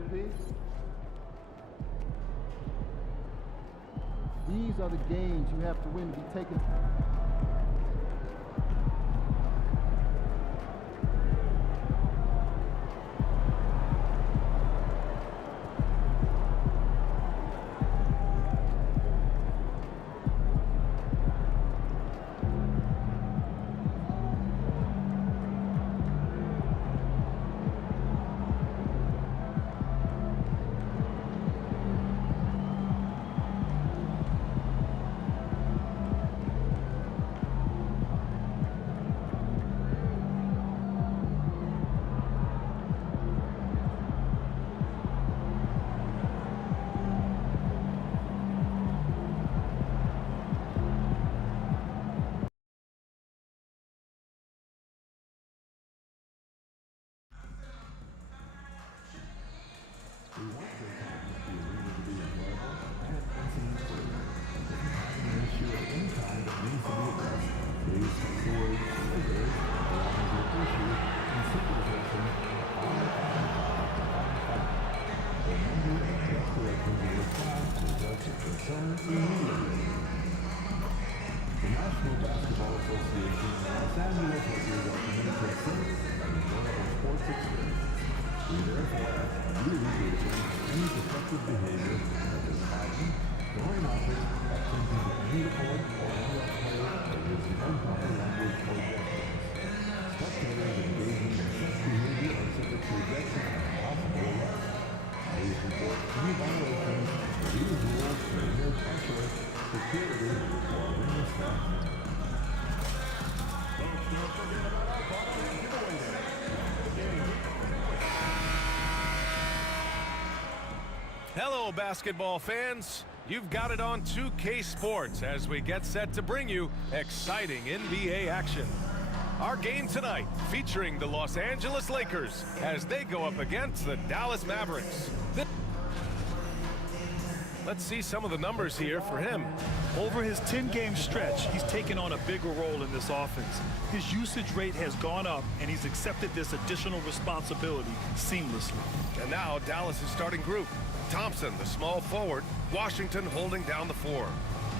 MP. These are the games you have to win to be taken. The National Basketball Association Los Angeles has recommended to safe and enjoyable sports experience. We therefore ask you to refrain from any destructive behavior such as fighting, throwing objects, attempting to communicate or interrupt play, or using improper language or gestures. Spectators engaging in such behavior are subject to ejection and possible arrest. Please report any violations of these rules to your specialist, security, or arena staff. Don't forget about our boxing giveaway day. Hello, basketball fans. You've got it on 2K Sports as we get set to bring you exciting NBA action. Our game tonight featuring the Los Angeles Lakers as they go up against the Dallas Mavericks. Let's see some of the numbers here for him. Over his 10-game stretch, he's taken on a bigger role in this offense. His usage rate has gone up, and he's accepted this additional responsibility seamlessly. And now Dallas' starting group. Thompson, the small forward. Washington holding down the 4.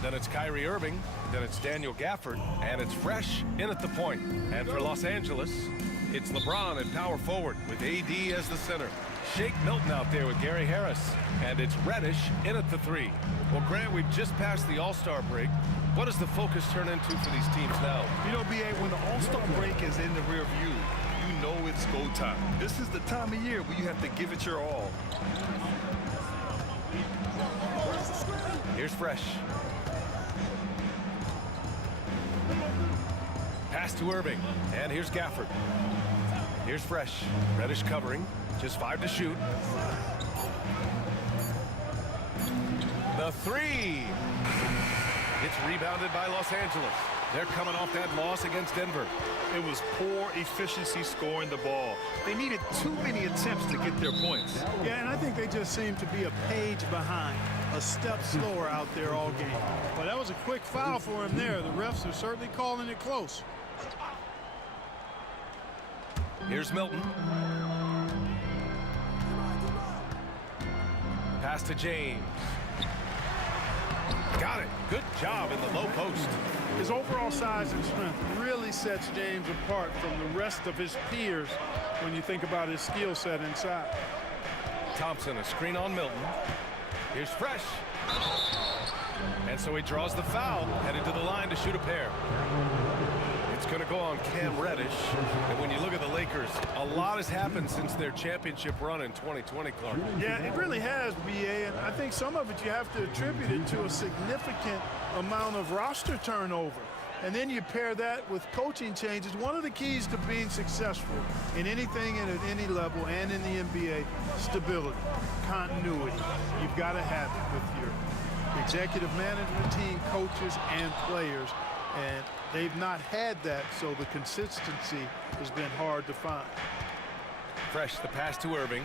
Then it's Kyrie Irving. Then it's Daniel Gafford. And it's Fresh in at the point. And for Los Angeles, it's LeBron at power forward with AD as the center. Shake Milton out there with Gary Harris. And it's Reddish in at the 3. Well, Grant, we've just passed the All-Star break. What does the focus turn into for these teams now? You know, B.A., when the All-Star break is in the rear view, you know it's go time. This is the time of year where you have to give it your all. Here's Fresh. Pass to Irving. And here's Gafford. Here's Fresh. Reddish covering. Just 5 to shoot. The 3. It's rebounded by Los Angeles. They're coming off that loss against Denver. It was poor efficiency scoring the ball. They needed too many attempts to get their points. Yeah, and I think they just seem to be a page behind, a step slower out there all game. But that was a quick foul for him there. The refs are certainly calling it close. Here's Milton. Pass to James. Got it. Good job in the low post. His overall size and strength really sets James apart from the rest of his peers when you think about his skill set inside. Thompson, a screen on Milton. Here's Fresh. And so he draws the foul, headed to the line to shoot a pair. It's going to go on Cam Reddish. And when you look at the Lakers, a lot has happened since their championship run in 2020, Clark. Yeah, it really has, B.A., and I think some of it you have to attribute it to a significant amount of roster turnover. And then you pair that with coaching changes. One of the keys to being successful in anything and at any level and in the NBA, stability, continuity. You've got to have it with your executive management team, coaches, and players. And they've not had that, so the consistency has been hard to find. Fresh, the pass to Irving.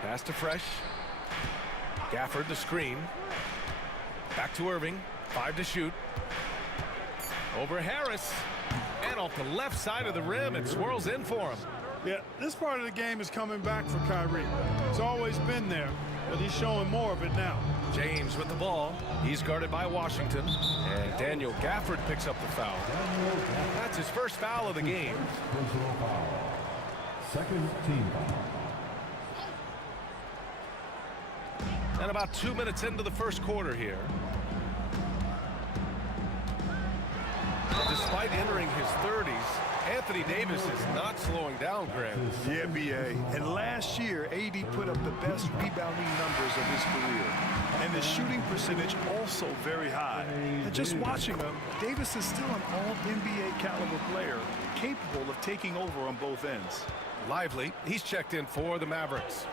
Pass to Fresh. Gafford, the screen. Back to Irving. 5 to shoot. Over Harris. And off the left side of the rim, it swirls in for him. Yeah, this part of the game is coming back for Kyrie. It's always been there, but he's showing more of it now. James with the ball. He's guarded by Washington. And Daniel Gafford picks up the foul. That's his first foul of the game. Personal foul. Second team foul. And about 2 minutes into the first quarter here. Despite entering his 30s, Anthony Davis is not slowing down, Grant. Yeah, B.A. And last year, AD put up the best rebounding numbers of his career. And the shooting percentage also very high. And just watching him, Davis is still an all-NBA caliber player, capable of taking over on both ends. Lively, he's checked in for the Mavericks.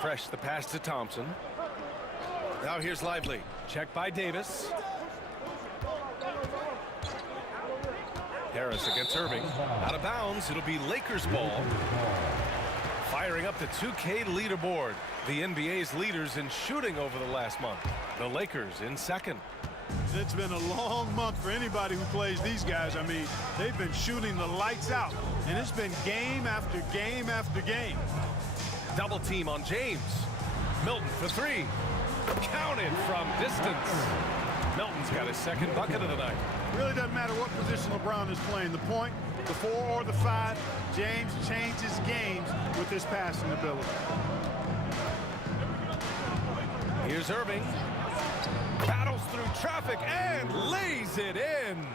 Fresh the pass to Thompson. Now here's Lively. Checked by Davis. Harris against Irving. Out of bounds. It'll be Lakers ball. Firing up the 2K leaderboard. The NBA's leaders in shooting over the last month. The Lakers in second. It's been a long month for anybody who plays these guys. I mean, they've been shooting the lights out. And it's been game after game after game. Double team on James. Milton for three. Counted from distance. Milton's got his second bucket of the night. Really doesn't matter what position LeBron is playing, the point, the 4 or the 5, James changes games with his passing ability. Here's Irving. Battles through traffic and lays it in.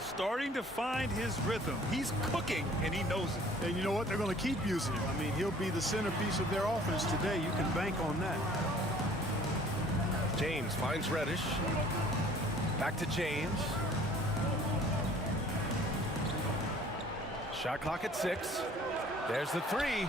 Starting to find his rhythm. He's cooking, and he knows it. And you know what? They're going to keep using him. I mean, he'll be the centerpiece of their offense today. You can bank on that. James finds Reddish. Back to James. Shot clock at 6. There's the 3.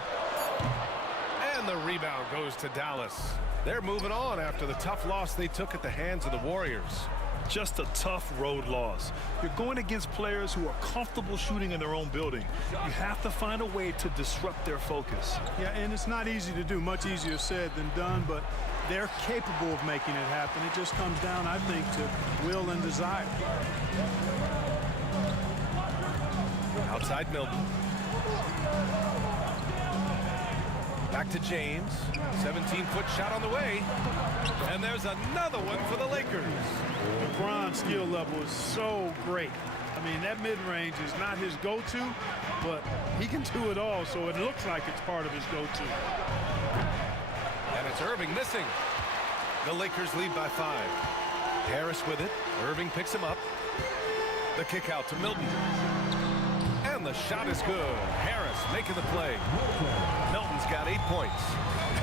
And the rebound goes to Dallas. They're moving on after the tough loss they took at the hands of the Warriors. Just a tough road loss. You're going against players who are comfortable shooting in their own building. You have to find a way to disrupt their focus. Yeah, and it's not easy to do. Much easier said than done, but they're capable of making it happen. It just comes down, I think, to will and desire. Outside Milton. Back to James. 17-foot shot on the way. And there's another one for the Lakers. LeBron's skill level is so great. I mean, that mid-range is not his go-to, but he can do it all, so it looks like it's part of his go-to. And it's Irving missing. The Lakers lead by 5. Harris with it. Irving picks him up. The kick out to Milton. And the shot is good. Harris making the play. Milton's got 8 points.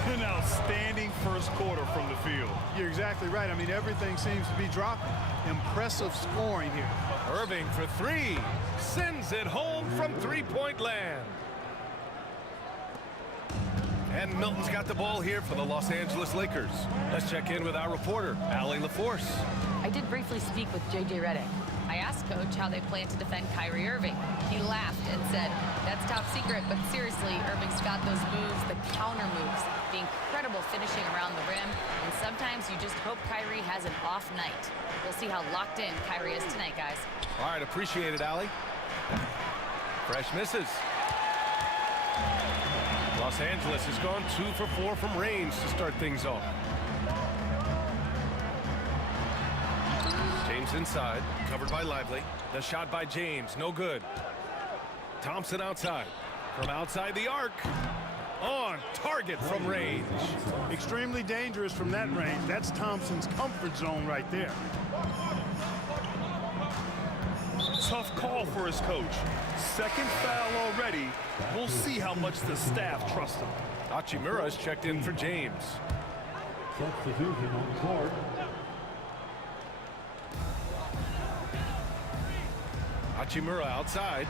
An outstanding first quarter from the field. You're exactly right. I mean, everything seems to be dropping. Impressive scoring here. Irving for 3. Sends it home from three-point land. And Milton's got the ball here for the Los Angeles Lakers. Let's check in with our reporter, Allie LaForce. I did briefly speak with J.J. Redick. I asked Coach how they plan to defend Kyrie Irving. He laughed and said, "That's top secret, but seriously, Irving's got those moves, the counter moves, the incredible finishing around the rim, and sometimes you just hope Kyrie has an off night." We'll see how locked in Kyrie is tonight, guys. All right, appreciate it, Allie. Fresh misses. Los Angeles has gone 2 for 4 from range to start things off. James inside, covered by Lively. The shot by James, no good. Thompson outside. From outside the arc. On target from range. Extremely dangerous from that range. That's Thompson's comfort zone right there. Tough call for his coach. Second foul already. We'll see how much the staff trusts him. Hachimura's checked in for James. Substitution on the court. Hachimura outside.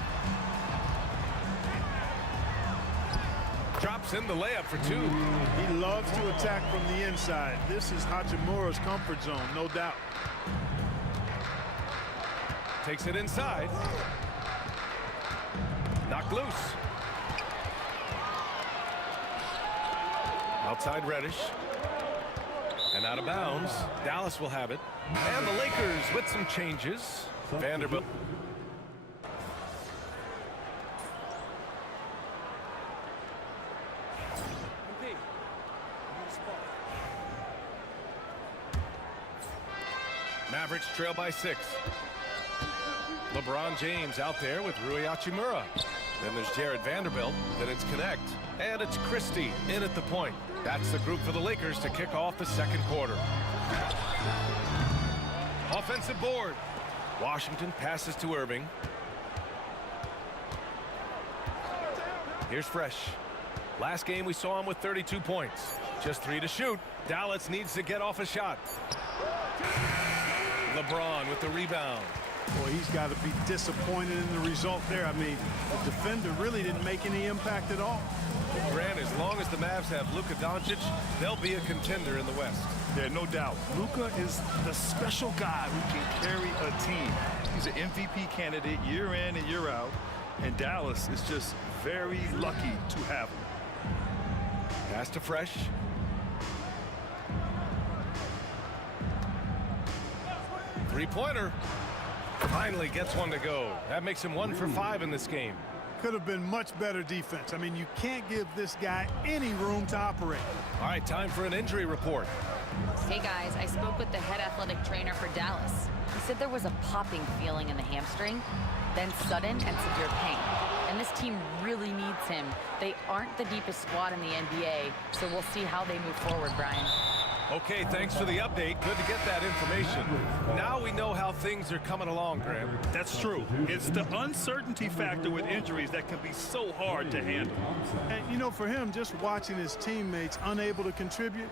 Drops in the layup for 2. He loves to attack from the inside. This is Hachimura's comfort zone, no doubt. Takes it inside. Knocked loose. Outside Reddish. And out of bounds. Dallas will have it. And the Lakers with some changes. Vanderbilt. Mavericks trail by 6. LeBron James out there with Rui Hachimura. Then there's Jared Vanderbilt. Then it's Connect. And it's Christie in at the point. That's the group for the Lakers to kick off the second quarter. Offensive board. Washington passes to Irving. Here's Fresh. Last game we saw him with 32 points. Just 3 to shoot. Dallas needs to get off a shot. LeBron with the rebound. Boy, he's got to be disappointed in the result there. I mean, the defender really didn't make any impact at all. Grant, as long as the Mavs have Luka Doncic, they'll be a contender in the West. Yeah, no doubt. Luka is the special guy who can carry a team. He's an MVP candidate year in and year out. And Dallas is just very lucky to have him. Pass to Fresh. Three-pointer. Finally gets one to go. That makes him 1 for 5 in this game. Could have been much better defense. I mean, you can't give this guy any room to operate. All right, time for an injury report. Hey guys, I spoke with the head athletic trainer for Dallas. He said there was a popping feeling in the hamstring, then sudden and severe pain. And this team really needs him. They aren't the deepest squad in the NBA, so we'll see how they move forward, Brian. Okay, thanks for the update. Good to get that information. Now we know how things are coming along, Graham. That's true. It's the uncertainty factor with injuries that can be so hard to handle. And, you know, for him, just watching his teammates unable to contribute,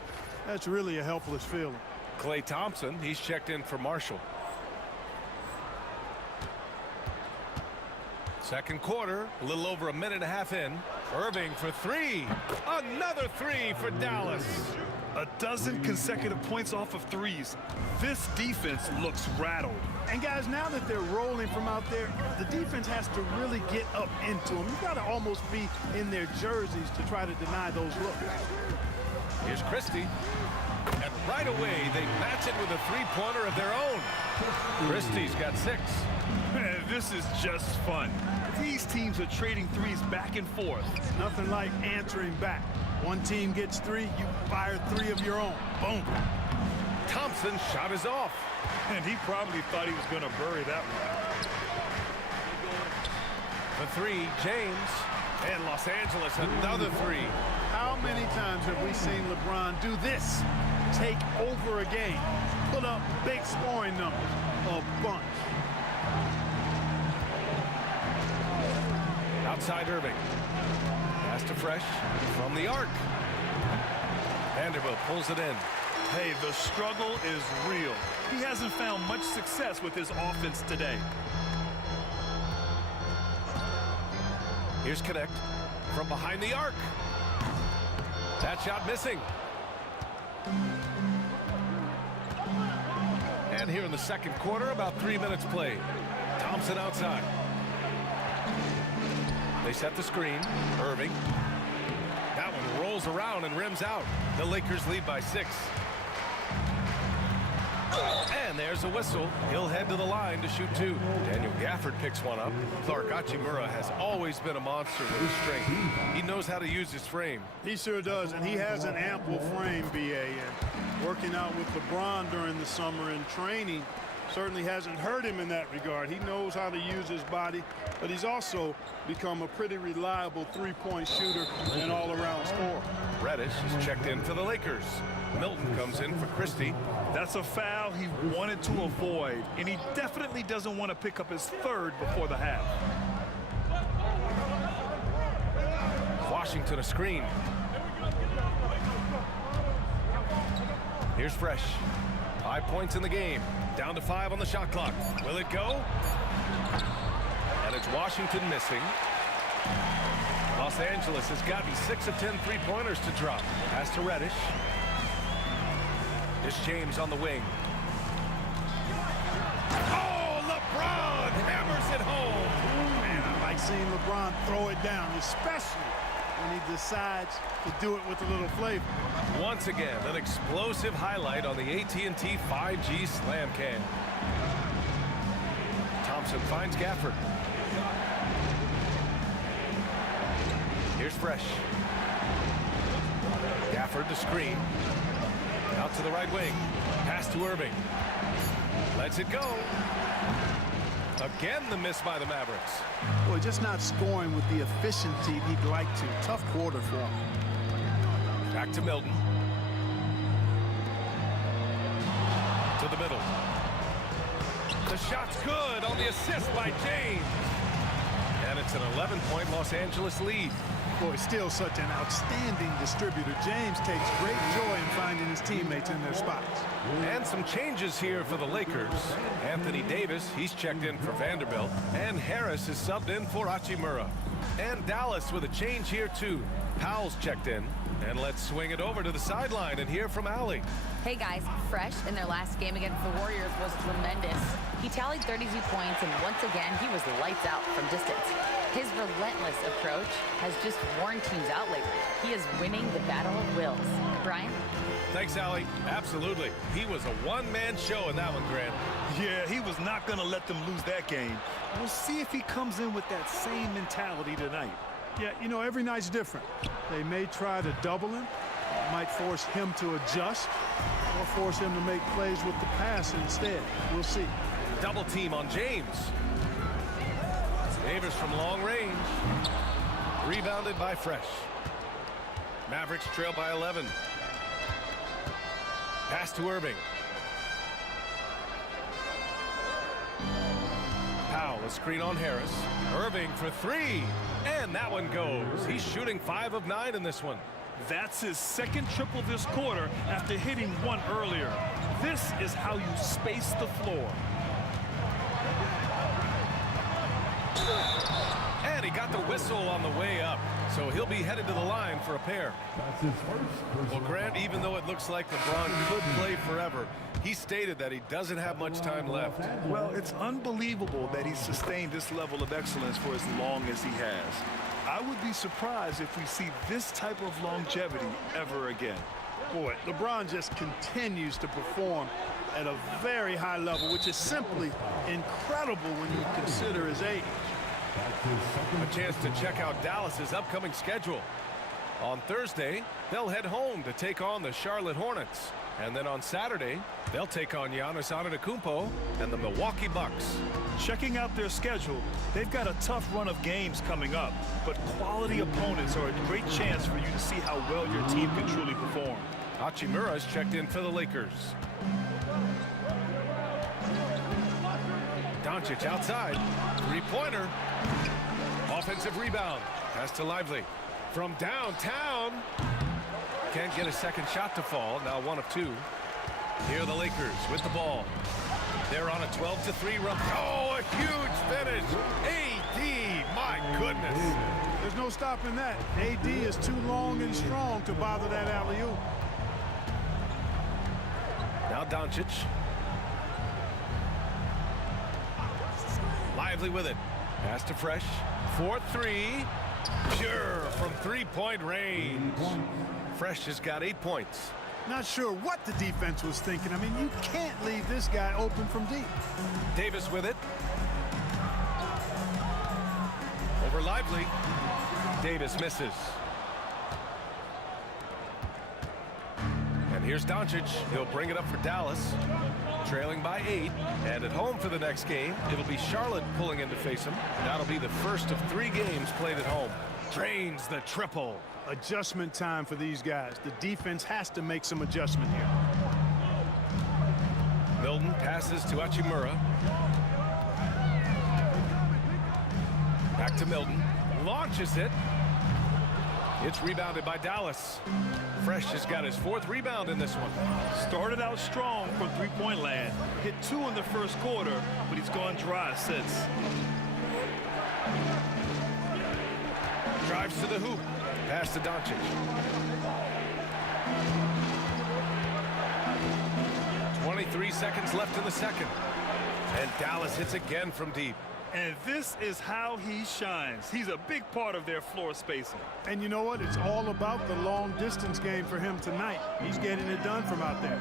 that's really a helpless feeling. Klay Thompson, he's checked in for Marshall. Second quarter, a little over a minute and a half in. Irving for 3. Another 3 for Dallas. A dozen consecutive points off of threes. This defense looks rattled. And guys, now that they're rolling from out there, the defense has to really get up into them. You've got to almost be in their jerseys to try to deny those looks. Here's Christie. And right away, they match it with a three-pointer of their own. Christie's got 6. Man, this is just fun. These teams are trading threes back and forth. Nothing like answering back. One team gets 3, you fire 3 of your own. Boom. Thompson's shot is off. And he probably thought he was going to bury that one. The 3, James. And Los Angeles, another 3. How many times have we seen LeBron do this? Take over a game. Put up big scoring numbers. A bunch. Outside Irving. Pass to Fresh from the arc. Vanderbilt pulls it in. Hey, the struggle is real. He hasn't found much success with his offense today. Here's Connect from behind the arc. That shot missing. And here in the second quarter, about 3 minutes played. Thompson outside. They set the screen. Irving. That one rolls around and rims out. The Lakers lead by 6. And there's a whistle. He'll head to the line to shoot 2. Daniel Gafford picks one up. Clark Hachimura has always been a monster with his strength. He knows how to use his frame. He sure does, and he has an ample frame, B.A. And working out with LeBron during the summer and training certainly hasn't hurt him in that regard. He knows how to use his body, but he's also become a pretty reliable three-point shooter and all-around scorer. Reddish is checked in for the Lakers. Milton comes in for Christie. That's a foul he wanted to avoid, and he definitely doesn't want to pick up his 3rd before the half. Washington a screen. Here's Fresh. 5 points in the game. Down to 5 on the shot clock. Will it go? And it's Washington missing. Los Angeles has gotten 6 of 10 three-pointers to drop. Pass to Reddish. It's James on the wing. Oh, LeBron hammers it home. Man, I like seeing LeBron throw it down, especially when he decides to do it with a little flavor. Once again, an explosive highlight on the AT&T 5G Slam Cam. Thompson finds Gafford. Here's Fresh. Gafford to screen. Out to the right wing. Pass to Irving. Lets it go. Again, the miss by the Mavericks. Boy, just not scoring with the efficiency he'd like to. Tough quarter for him. Back to Milton. To the middle. The shot's good on the assist by James. And it's an 11-point Los Angeles lead. Boy, still such an outstanding distributor. James takes great joy in finding his teammates in their spots. And some changes here for the Lakers. Anthony Davis, he's checked in for Vanderbilt. And Harris is subbed in for Hachimura. And Dallas with a change here too. Powell's checked in. And let's swing it over to the sideline and hear from Allie. Hey guys, Fresh in their last game against the Warriors was tremendous. He tallied 32 points, and once again, he was lights out from distance. His relentless approach has just worn teams out lately. He is winning the battle of wills. Brian? Thanks, Allie. Absolutely. He was a one-man show in that one, Grant. Yeah, he was not going to let them lose that game. We'll see if he comes in with that same mentality tonight. Yeah, you know, every night's different. They may try to double him, might force him to adjust, or force him to make plays with the pass instead. We'll see. Double team on James. Davis from long range. Rebounded by Fresh. Mavericks trail by 11. Pass to Irving. Powell, a screen on Harris. Irving for three. And that one goes. He's shooting 5 of 9 in this one. That's his second triple this quarter after hitting one earlier. This is how you space the floor. And he got the whistle on the way up. So he'll be headed to the line for a pair. That's his first Well, Grant, even though it looks like LeBron could play forever, he stated that he doesn't have much time left. Well, it's unbelievable that he's sustained this level of excellence for as long as he has. I would be surprised if we see this type of longevity ever again. Boy, LeBron just continues to perform at a very high level, which is simply incredible when you consider his age. A chance to check out Dallas's upcoming schedule. On Thursday, they'll head home to take on the Charlotte Hornets. And then on Saturday, they'll take on Giannis Antetokounmpo and the Milwaukee Bucks. Checking out their schedule, they've got a tough run of games coming up, but quality opponents are a great chance for you to see how well your team can truly perform. Hachimura's checked in for the Lakers. Doncic outside. Three-pointer. Offensive rebound. Pass to Lively. From downtown. Can't get a second shot to fall. Now 1 of 2. Here are the Lakers with the ball. They're on a 12-3 run. Oh, a huge finish. AD, my goodness. There's no stopping that. AD is too long and strong to bother that alley-oop. Now Doncic. Lively with it. Pass to Fresh. 4-3. Pure from three-point range. Fresh has got 8 points. Not sure what the defense was thinking. I mean, you can't leave this guy open from deep. Davis with it. Over Lively. Davis misses. And here's Doncic. He'll bring it up for Dallas. Trailing by 8. And at home for the next game, it'll be Charlotte pulling in to face him. That'll be the first of 3 games played at home. Drains the triple. Adjustment time for these guys. The defense has to make some adjustment here. Milton passes to Hachimura. Back to Milton. Launches it. It's rebounded by Dallas. Fresh has got his 4th rebound in this one. Started out strong from three-point land. Hit 2 in the first quarter, but he's gone dry since. Drives to the hoop. Pass to Doncic. 23 seconds left in the second. And Dallas hits again from deep. And this is how he shines. He's a big part of their floor spacing. And you know what? It's all about the long distance game for him tonight. He's getting it done from out there.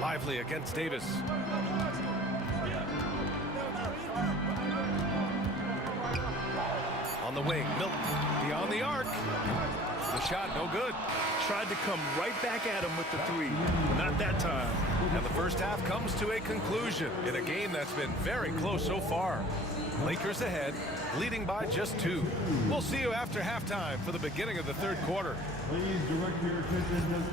Lively against Davis. On the wing, Milton beyond the arc. The shot, no good. Tried to come right back at him with the three. Not that time. And the first half comes to a conclusion in a game that's been very close so far. Lakers ahead, leading by just 2. We'll see you after halftime for the beginning of the third quarter. Please direct your attention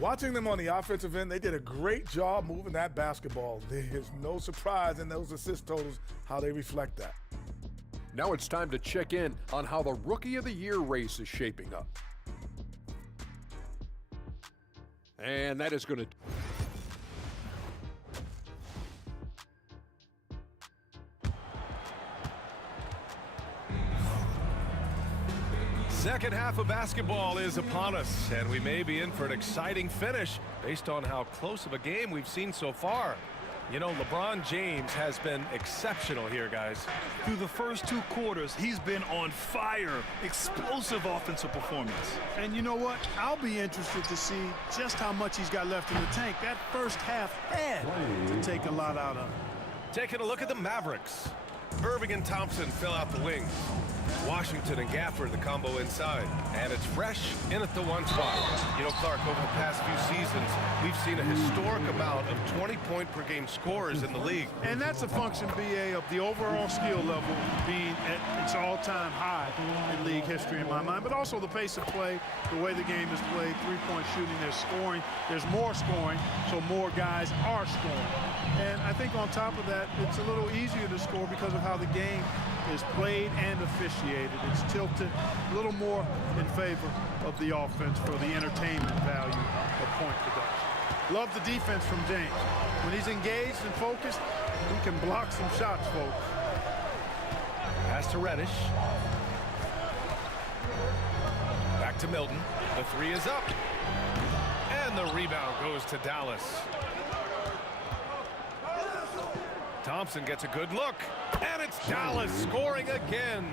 Watching them on the offensive end, they did a great job moving that basketball. There's no surprise in those assist totals how they reflect that. Now it's time to check in on how the Rookie of the Year race is shaping up. And that is going to... Second half of basketball is upon us, and we may be in for an exciting finish based on how close of a game we've seen so far. You know, LeBron James has been exceptional here, guys. Through the first 2 quarters, he's been on fire. Explosive offensive performance. And you know what? I'll be interested to see just how much he's got left in the tank. That first half had to take a lot out of him. Taking a look at the Mavericks. Irving and Thompson fill out the wings. Washington and Gafford, the combo inside. And it's Fresh in at the 1 spot. You know, Clark, over the past few seasons, we've seen a historic amount of 20-point-per-game scorers in the league. And that's a function, BA, of the overall skill level being at its all-time high in league history in my mind, but also the pace of play, the way the game is played, three-point shooting, there's scoring, there's more scoring, so more guys are scoring. And I think on top of that, it's a little easier to score because of how the game is played and officiated. It's tilted a little more in favor of the offense for the entertainment value of point production. Love the defense from James. When he's engaged and focused, he can block some shots, folks. Pass to Reddish. Back to Milton. The 3 is up. And the rebound goes to Dallas. Thompson gets a good look, and it's Dallas scoring again.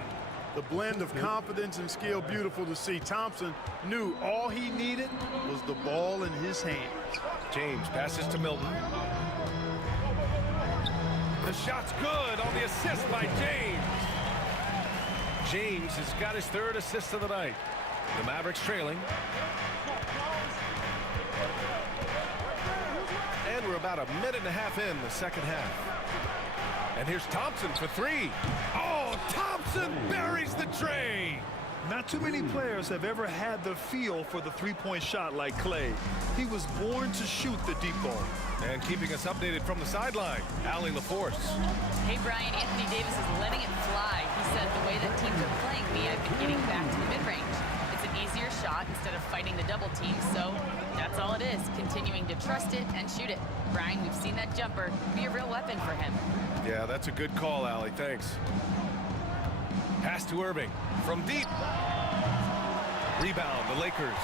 The blend of confidence and skill, beautiful to see. Thompson knew all he needed was the ball in his hands. James passes to Milton. The shot's good on the assist by James. James has got his 3rd assist of the night. The Mavericks trailing. And we're about a minute and a half in the second half. And here's Thompson for 3. Oh, Thompson buries the tray. Not too many players have ever had the feel for the three-point shot like Clay. He was born to shoot the deep ball. And keeping us updated from the sideline, Allie LaForce. Hey, Brian, Anthony Davis is letting it fly. He said the way that teams are playing me, I've been getting back to the mid-range. It's an easier shot instead of fighting the double team, so that's all it is, continuing to trust it and shoot it. Brian, we've seen that jumper be a real weapon for him. Yeah, that's a good call, Allie. Thanks. Pass to Irving from deep. Rebound, the Lakers.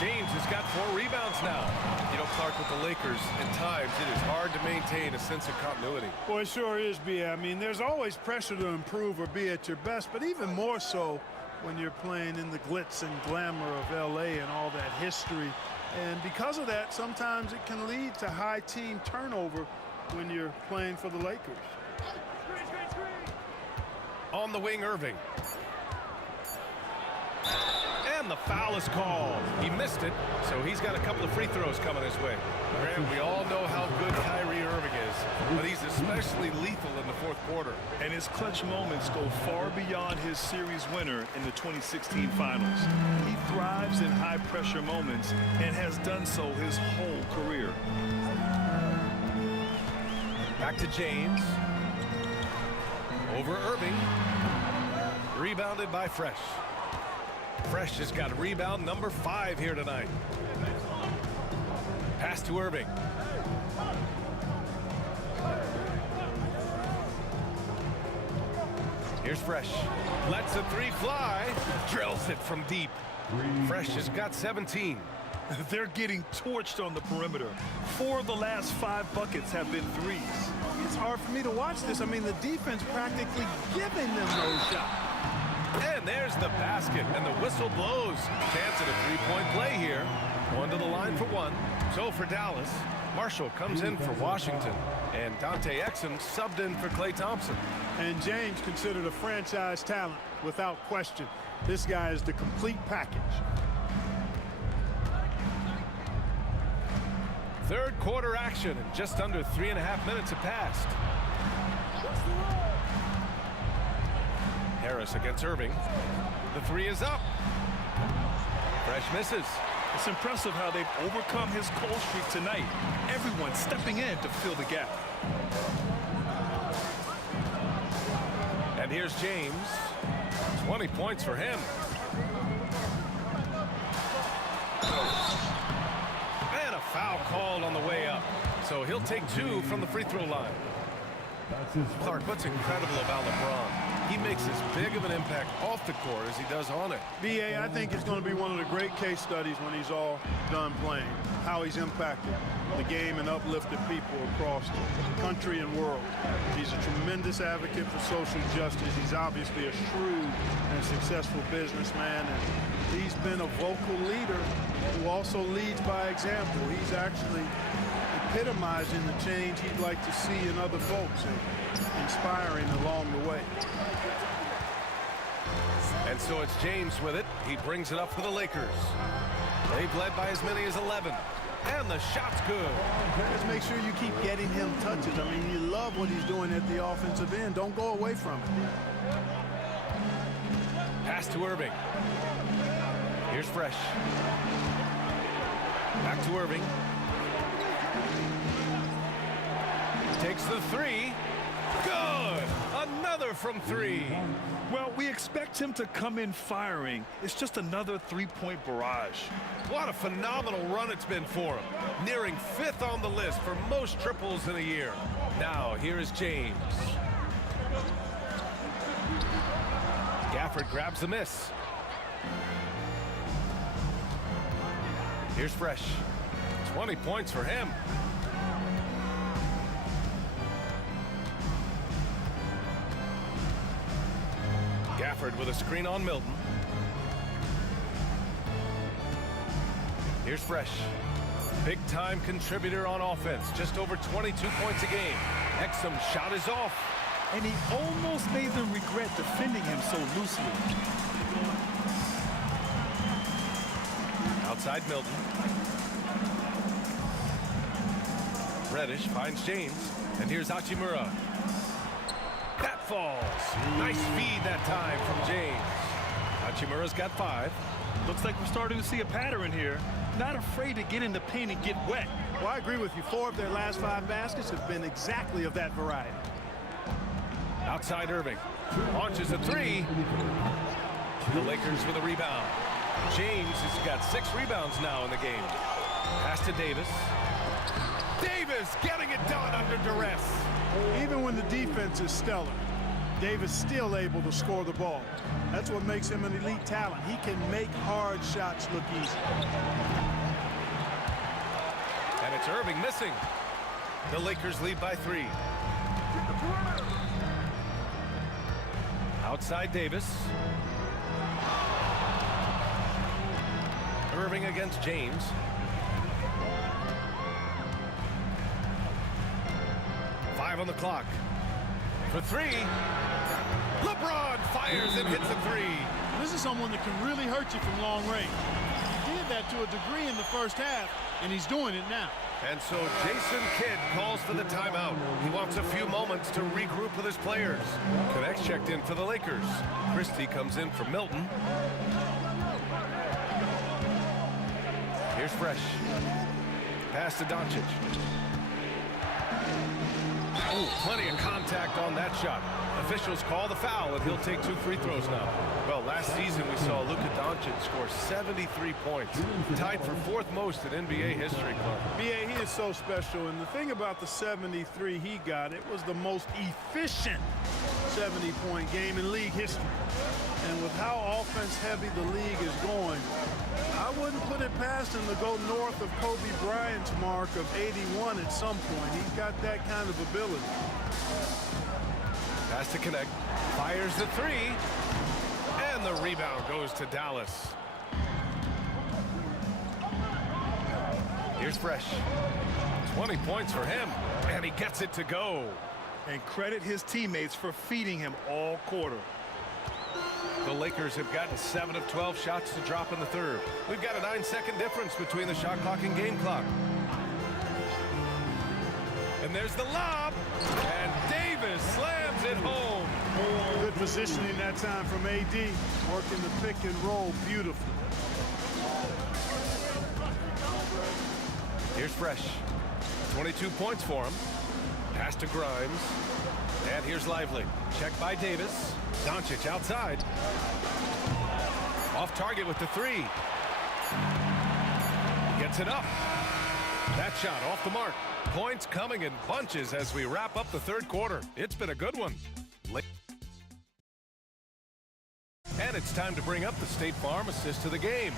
James has got 4 rebounds now. You know, Clark, with the Lakers, at times it is hard to maintain a sense of continuity. Well, it sure is, B.A. I mean, there's always pressure to improve or be at your best, but even more so when you're playing in the glitz and glamour of L.A. and all that history. And because of that, sometimes it can lead to high team turnover when you're playing for the Lakers. On the wing, Irving. And the foul is called. He missed it, so he's got a couple of free throws coming his way. Grant, we all know how good Kyrie Irving is, but he's especially lethal in the 4th quarter. And his clutch moments go far beyond his series winner in the 2016 finals. He thrives in high-pressure moments and has done so his whole career. Back to James. Over Irving. Rebounded by Fresh. Fresh has got rebound number 5 here tonight. Pass to Irving. Here's Fresh. Lets the 3 fly. Drills it from deep. Fresh has got 17. They're getting torched on the perimeter. 4 of the last 5 buckets have been threes. It's hard for me to watch this. I mean, the defense practically giving them those shots. And there's the basket, and the whistle blows. Chance at a 3-point play here. Going to the line for one. So for Dallas, Marshall comes in for Washington, and Dante Exum subbed in for Klay Thompson. And James considered a franchise talent without question. This guy is the complete package. Third quarter action, and just under 3.5 minutes have passed. Harris against Irving. The three is up. Fresh misses. It's impressive how they've overcome his cold streak tonight. Everyone stepping in to fill the gap. And here's James. 20 points for him. And a foul called on the way up. So he'll take 2 from the free throw line. Clark, what's incredible about LeBron? He makes as big of an impact off the court as he does on it. B.A., I think it's going to be one of the great case studies when he's all done playing, how he's impacted the game and uplifted people across the country and world. He's a tremendous advocate for social justice. He's obviously a shrewd and successful businessman, and he's been a vocal leader who also leads by example. He's actually epitomizing the change he'd like to see in other folks and inspiring along the way. And so it's James with it. He brings it up for the Lakers. They've led by as many as 11. And the shot's good. Just make sure you keep getting him touches. I mean, you love what he's doing at the offensive end. Don't go away from it. Pass to Irving. Here's Fresh. Back to Irving. Takes the three. Good! Another from 3. Well, we expect him to come in firing. It's just another three-point barrage. What a phenomenal run it's been for him. Nearing 5th on the list for most triples in a year. Now, here is James. Gafford grabs the miss. Here's Fresh. 20 points for him. Gafford with a screen on Milton. Here's Fresh. Big-time contributor on offense. Just over 22 points a game. Exum's shot is off. And he almost made them regret defending him so loosely. Outside Milton. Reddish finds James. And here's Hachimura. That falls. Nice feed that time from James. Hachimura's got 5. Looks like we're starting to see a pattern here. Not afraid to get in the paint and get wet. Well, I agree with you. 4 of their last 5 baskets have been exactly of that variety. Outside Irving. Launches a 3. The Lakers with a rebound. James has got 6 rebounds now in the game. Pass to Davis. Davis getting it done under duress. Even when the defense is stellar, Davis still able to score the ball. That's what makes him an elite talent. He can make hard shots look easy. And it's Irving missing. The Lakers lead by 3. Outside Davis. Irving against James. On the clock. For 3. LeBron fires and hits a 3. This is someone that can really hurt you from long range. He did that to a degree in the first half, and he's doing it now. And so Jason Kidd calls for the timeout. He wants a few moments to regroup with his players. Connects checked in for the Lakers. Christie comes in for Milton. Here's Fresh. Pass to Doncic. Oh, plenty of contact on that shot. Officials call the foul, and he'll take 2 free throws now. Well, last season we saw Luka Doncic score 73 points, tied for 4th most in NBA history, Clark. B.A., he is so special, and the thing about the 73 he got, it was the most efficient 70-point game in league history. And with how offense-heavy the league is going, I wouldn't put it past him to go north of Kobe Bryant's mark of 81 at some point. He's got that kind of ability. Pass to connect. Fires the 3. And the rebound goes to Dallas. Here's Fresh. 20 points for him, and he gets it to go. And credit his teammates for feeding him all quarter. The Lakers have gotten 7 of 12 shots to drop in the third. We've got a 9-second difference between the shot clock and game clock. And there's the lob, and Davis slams it home. Good positioning that time from AD, working the pick and roll beautifully. Here's Fresh. 22 points for him. Pass to Grimes. And here's Lively. Check by Davis. Doncic outside. Off target with the three. Gets it up. That shot off the mark. Points coming in bunches as we wrap up the third quarter. It's been a good one. And it's time to bring up the State Farm assist to the game.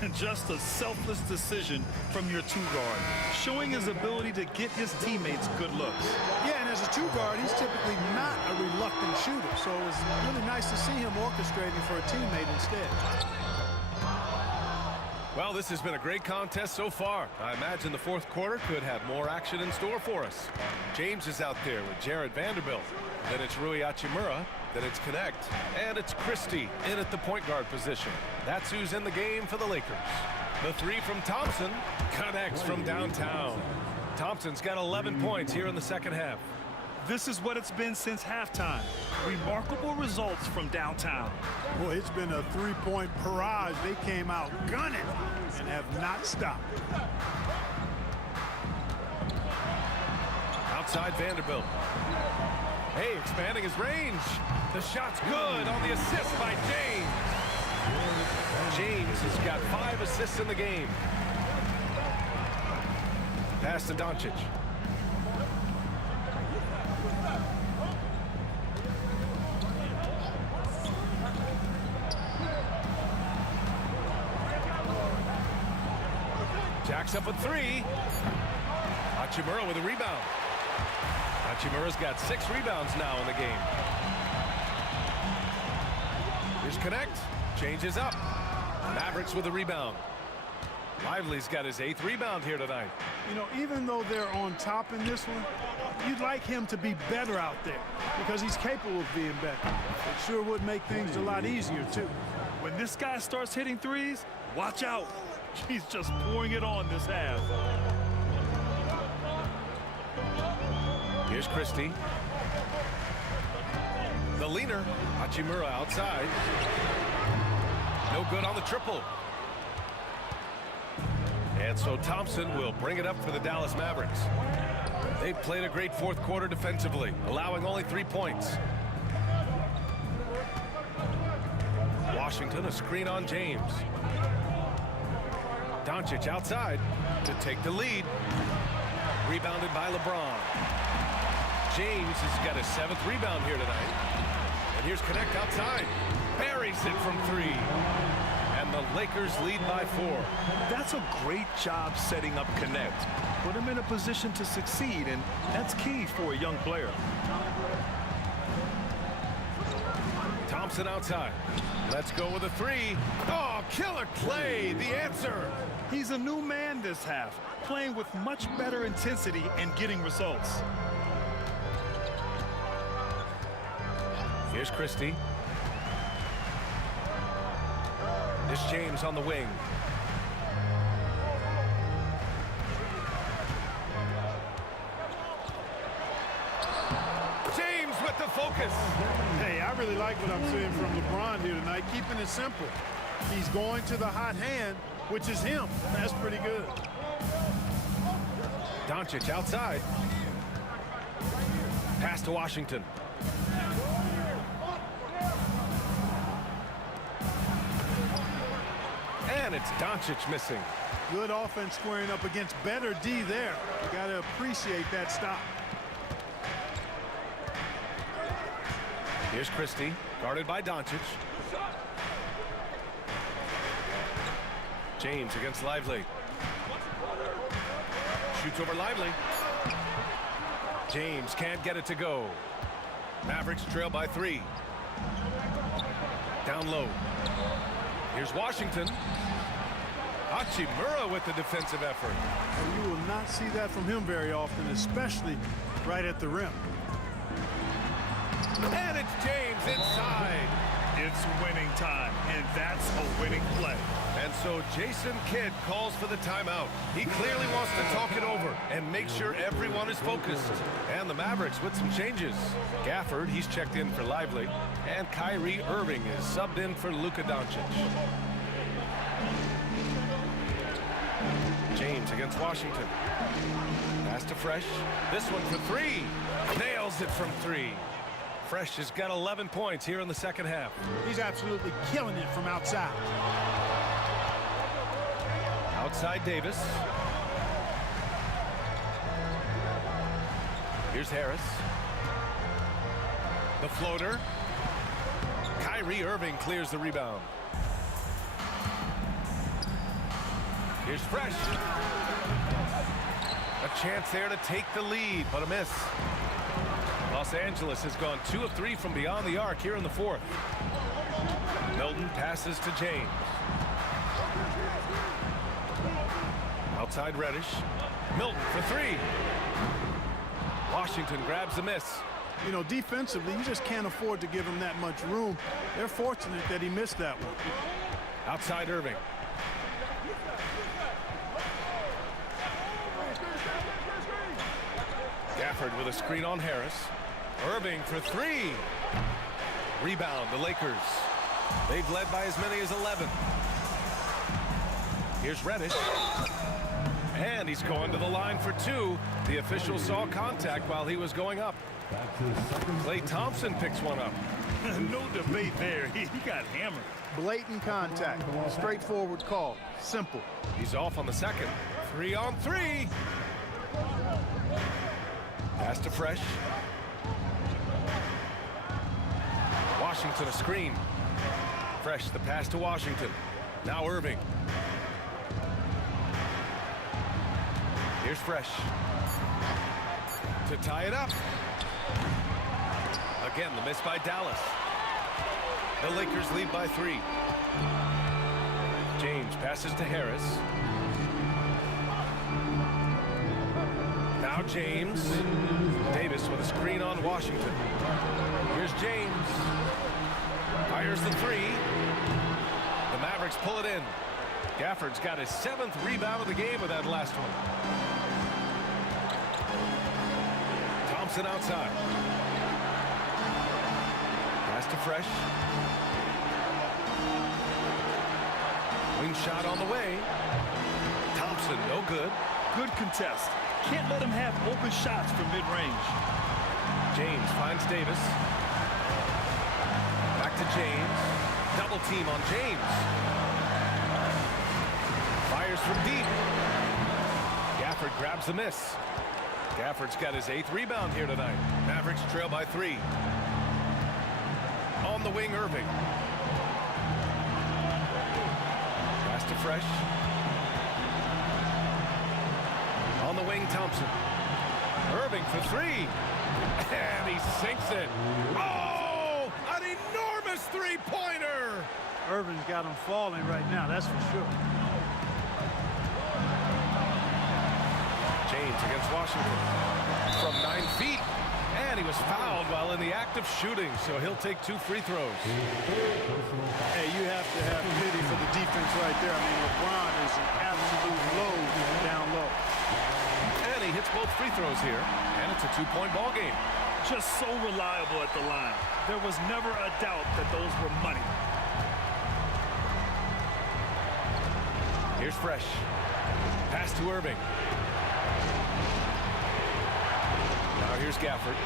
And just a selfless decision from your two-guard, showing his ability to get his teammates good looks. Yeah, and as a two-guard, he's typically not a reluctant shooter, so it's really nice to see him orchestrating for a teammate instead. Well, this has been a great contest so far. I imagine the fourth quarter could have more action in store for us. James is out there with Jared Vanderbilt. Then it's Rui Hachimura. Then it's Connect. And it's Christie in at the point guard position. That's who's in the game for the Lakers. The three from Thompson connects from downtown. Thompson's got 11 points here in the second half. This is what it's been since halftime. Remarkable results from downtown. Boy, it's been a three-point barrage. They came out gunning and have not stopped. Outside Vanderbilt. Hey, expanding his range. The shot's good on the assist by James. James has got 5 assists in the game. Pass to Doncic. Jacks up a three. Hachimura with a rebound. Hachimura's got 6 rebounds now in the game. Here's Connect. Changes up. Mavericks with a rebound. Lively's got his 8th rebound here tonight. You know, even though they're on top in this one, you'd like him to be better out there because he's capable of being better. It sure would make things a lot easier, too. When this guy starts hitting threes, watch out. He's just pouring it on this half. Here's Christie. The leaner, Hachimura outside. No good on the triple. And so Thompson will bring it up for the Dallas Mavericks. They've played a great fourth quarter defensively, allowing only 3 points. Washington, a screen on James. Doncic outside to take the lead. Rebounded by LeBron. James has got his 7th rebound here tonight. And here's Connect outside. Buries it from 3. And the Lakers lead by 4. That's a great job setting up Connect. Put him in a position to succeed, and that's key for a young player. Thompson outside. Let's go with a 3. Oh, killer Clay, the answer. He's a new man this half, playing with much better intensity and getting results. Here's Christie. This James on the wing. James with the focus. Hey, I really like what I'm seeing from LeBron here tonight, keeping it simple. He's going to the hot hand, which is him. That's pretty good. Doncic outside. Pass to Washington. And it's Doncic missing. Good offense squaring up against better D there. You got to appreciate that stop. Here's Christie, guarded by Doncic. James against Lively. Shoots over Lively. James can't get it to go. Mavericks trail by 3. Down low. Here's Washington. Hachimura with the defensive effort. And you will not see that from him very often, especially right at the rim. And it's James inside. It's winning time, and that's a winning play. And so Jason Kidd calls for the timeout. He clearly wants to talk it over and make sure everyone is focused. And the Mavericks with some changes. Gafford, he's checked in for Lively. And Kyrie Irving is subbed in for Luka Doncic. James against Washington. Pass to Fresh. This one for three. Nails it from three. Fresh has got 11 points here in the second half. He's absolutely killing it from outside. Outside Davis. Here's Harris. The floater. Kyrie Irving clears the rebound. Here's Fresh. A chance there to take the lead, but a miss. Los Angeles has gone 2 of 3 from beyond the arc here in the fourth. Milton passes to James. Outside Reddish. Milton for three. Washington grabs the miss. You know, defensively, you just can't afford to give him that much room. They're fortunate that he missed that one. Outside Irving. Gafford with a screen on Harris. Irving for three. Rebound, the Lakers. They've led by as many as 11. Here's Reddish. And he's going to the line for two. The official saw contact while he was going up. Klay Thompson picks one up. No debate there. He got hammered. Blatant contact. Straightforward call. Simple. He's off on the second. 3 on 3. Pass to Fresh. Washington a screen. Fresh, the pass to Washington. Now Irving. Here's Fresh. To tie it up. Again, the miss by Dallas. The Lakers lead by 3. James passes to Harris. Now James. Davis with a screen on Washington. Here's James. Fires the three. The Mavericks pull it in. Gafford's got his 7th rebound of the game with that last one. Thompson outside. Pass to Fresh. Wing shot on the way. Thompson, no good. Good contest. Can't let him have open shots from mid-range. James finds Davis. Back to James. Double team on James. Fires from deep. Gafford grabs the miss. Gafford's got his 8th rebound here tonight. Mavericks trail by 3. On the wing, Irving. Pass to Fresh. On the wing, Thompson. Irving for 3. And he sinks it. Oh, an enormous three-pointer. Irving's got him falling right now, that's for sure. James against Washington from 9 feet. And he was fouled while in the act of shooting, so he'll take 2 free throws. Hey, you have to have pity for the defense right there. I mean, LeBron is an absolute load down low. And he hits both free throws here, and it's a 2-point ball game. Just so reliable at the line. There was never a doubt that those were money. Here's Fresh. Pass to Irving. Now here's Gafford.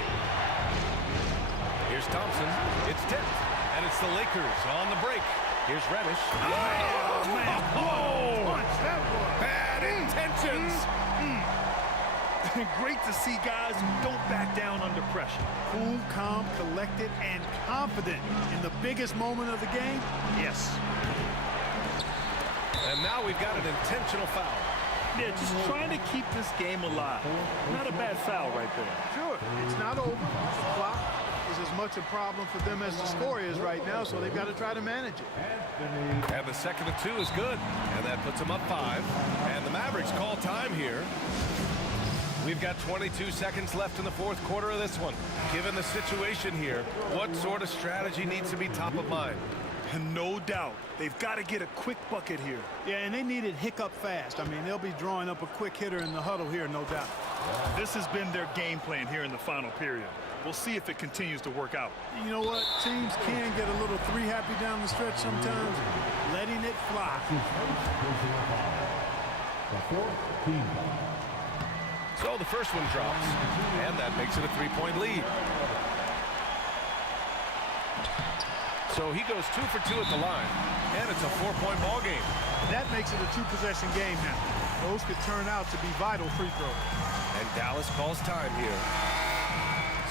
Here's Thompson. It's tipped, and it's the Lakers on the break. Here's Reddish. Oh, man. Oh! Punch, that was. Bad intentions. Great to see guys who don't back down under pressure. Cool, calm, collected, and confident in the biggest moment of the game. Yes. And now we've got an intentional foul. Yeah, just trying to keep this game alive. Not a bad foul right there. Sure, it's not over. The clock is as much a problem for them as the score is right now, so they've got to try to manage it. And the second of 2 is good. And that puts them up 5. And the Mavericks call time here. We've got 22 seconds left in the fourth quarter of this one. Given the situation here, what sort of strategy needs to be top of mind? No doubt. They've got to get a quick bucket here. Yeah, and they need it hiccup fast. I mean, they'll be drawing up a quick hitter in the huddle here, no doubt. This has been their game plan here in the final period. We'll see if it continues to work out. You know what? Teams can get a little three happy down the stretch sometimes. Letting it fly. So the first one drops, and that makes it a 3-point lead. So he goes 2 for 2 at the line, and it's a 4-point ball game. That makes it a 2-possession game now. Those could turn out to be vital free throws. And Dallas calls time here.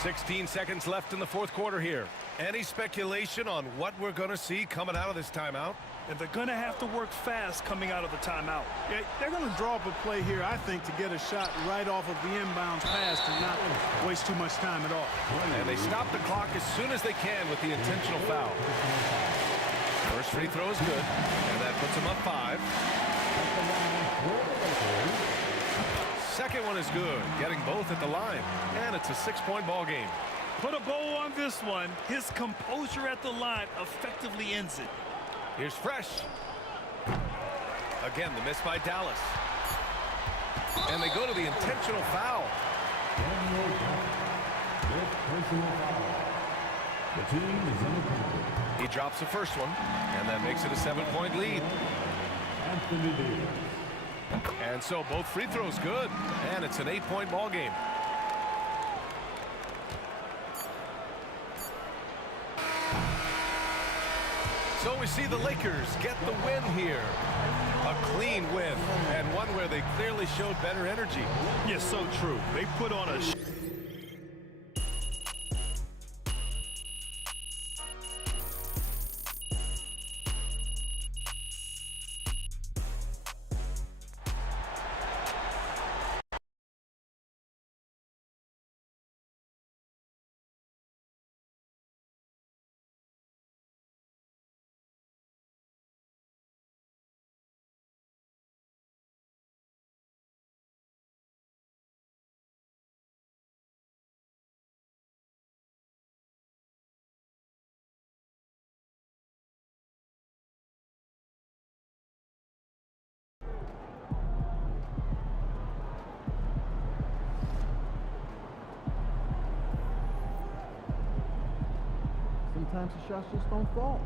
16 seconds left in the fourth quarter here. Any speculation on what we're going to see coming out of this timeout? And they're going to have to work fast coming out of the timeout. Yeah, they're going to draw up a play here, I think, to get a shot right off of the inbounds pass to not waste too much time at all. And they stop the clock as soon as they can with the intentional foul. First free throw is good, and that puts them up 5. Second one is good, getting both at the line, and it's a 6-point ball game. Put a bow on this one. His composure at the line effectively ends it. Here's Fresh. Again, the miss by Dallas. And they go to the intentional foul. The team is in the penalty. He drops the first one, and that makes it a 7-point lead. Anthony Davis. And so both free throws good, and it's an 8-point ball game. So we see the Lakers get the win here. A clean win, and one where they clearly showed better energy. Yes, so true. They put on a Sometimes the shots just don't fall.